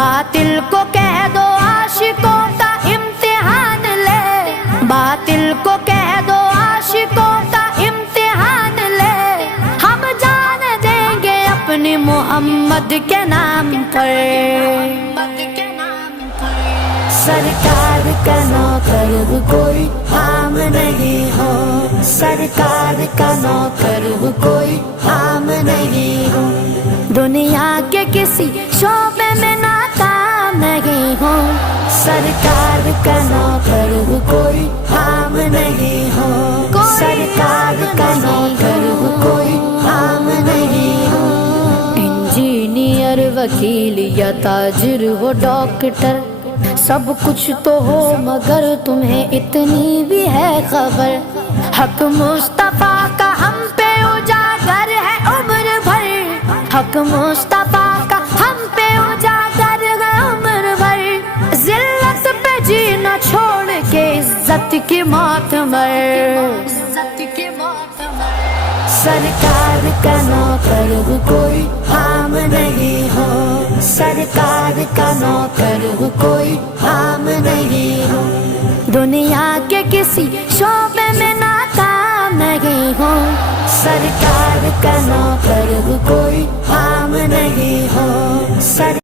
बातिल को कह दो आशिकों का इम्तिहान ले, बातिल को कह दो आशिकों का इम्तिहान ले। हम जान देंगे अपने मोहम्मद के नाम पर। सरकार का नौकर कोई आम नहीं हो, सरकार का नौकर कोई आम नहीं हो। दुनिया के किसी शोबे में नाकाम नहीं हो, सरकार का नौकर कोई आम नहीं हो, सरकार का नौकर कोई आम नहीं हो। इंजीनियर, वकील या ताजिर हो, डॉक्टर, सब कुछ तो हो मगर तुम्हें इतनी भी है खबर। हक मुस्तफा का हम पे उजागर है उम्र भर, हक मुस्तफा का हम पे उजागर है उम्र भर। जिल्लत पे जीना छोड़ के इज्जत की मौत मर, इज्जत की मौत मर। सरकार का नौकर कोई आम नहीं हो, सरकार का नौकर कोई आम नहीं हो। दुनिया के किसी शोबे में नाकाम नहीं हो, सरकार का नौकर कोई आम नहीं हो, सरकार